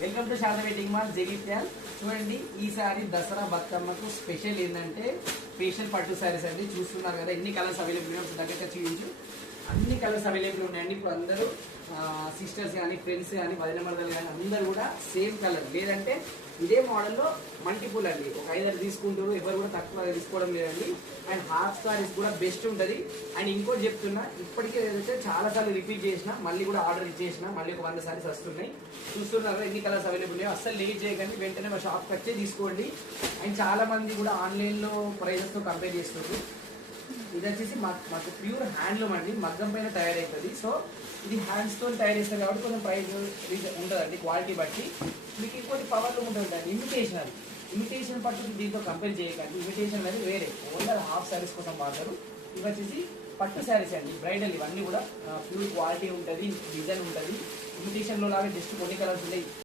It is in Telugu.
Welcome to Sharada wedding mall Jagtial. చూడండి, ఈసారి దసరా బతుకమ్మకు స్పెషల్ ఏంటంటే స్పెషల్ పట్టు శారీస్ అండి. చూస్తున్నారు కదా ఎన్ని కలర్స్ అవైలబుల్ ఉన్నాయో దగ్గర చూపించు. అన్ని కలర్స్ అవైలబుల్ ఉన్నాయండి. ఇప్పుడు అందరూ సిస్టర్స్ కానీ ఫ్రెండ్స్ కానీ వదిన మరదలు కానీ అందరూ కూడా సేమ్ కలర్, లేదంటే ఇదే మోడల్లో మల్టిపుల్ అండి. ఒక 5 తీసుకుంటారు, ఎవరు కూడా తక్కువ తీసుకోవడం లేదండి. అండ్ హాఫ్ సారీస్ కూడా బెస్ట్ ఉంటుంది. అండ్ ఇంకోటి చెప్తున్నా, ఇప్పటికే ఏదైతే చాలాసార్లు రిపీట్ చేసిన, మళ్ళీ కూడా ఆర్డర్ ఇచ్చేసిన, మళ్ళీ ఒక 100 సారీస్ వస్తున్నాయి. చూస్తున్నారు ఎన్ని కలర్స్ అవైలబుల్ ఉన్నాయో. అస్సలు లేట్ చేయకండి, వెంటనే మా షాప్కి వచ్చే తీసుకోండి. అండ్ చాలా మంది కూడా ఆన్లైన్లో ప్రైజెస్తో కంపేర్ చేస్తున్నారు. ఇది వచ్చేసి మాకు ప్యూర్ హ్యాండ్లూమ్ అండి, మగ్గం పైన తయారవుతుంది. సో ఇది హ్యాండ్స్తో తయారు చేస్తారు కాబట్టి కొంచెం ప్రైస్ ఉంటుందండి, క్వాలిటీ బట్టి. మీకు ఇంకోటి పవర్లో ఉంటుంది, ఇమిటేషన్ పట్టు దీంతో కంపేర్ చేయకండి. ఇమిటేషన్ అనేది వేరే, ఓన్లీ హాఫ్ శారీస్ కోసం వాడతారు. ఇవి వచ్చేసి పట్టు శారీస్ అండి, బ్రైడల్. ఇవన్నీ కూడా ప్యూర్ క్వాలిటీ ఉంటుంది, డిజైన్ ఉంటుంది. ఇమిటేషన్లో లాగా జస్ట్ కొన్ని కలర్స్ ఉంటాయి.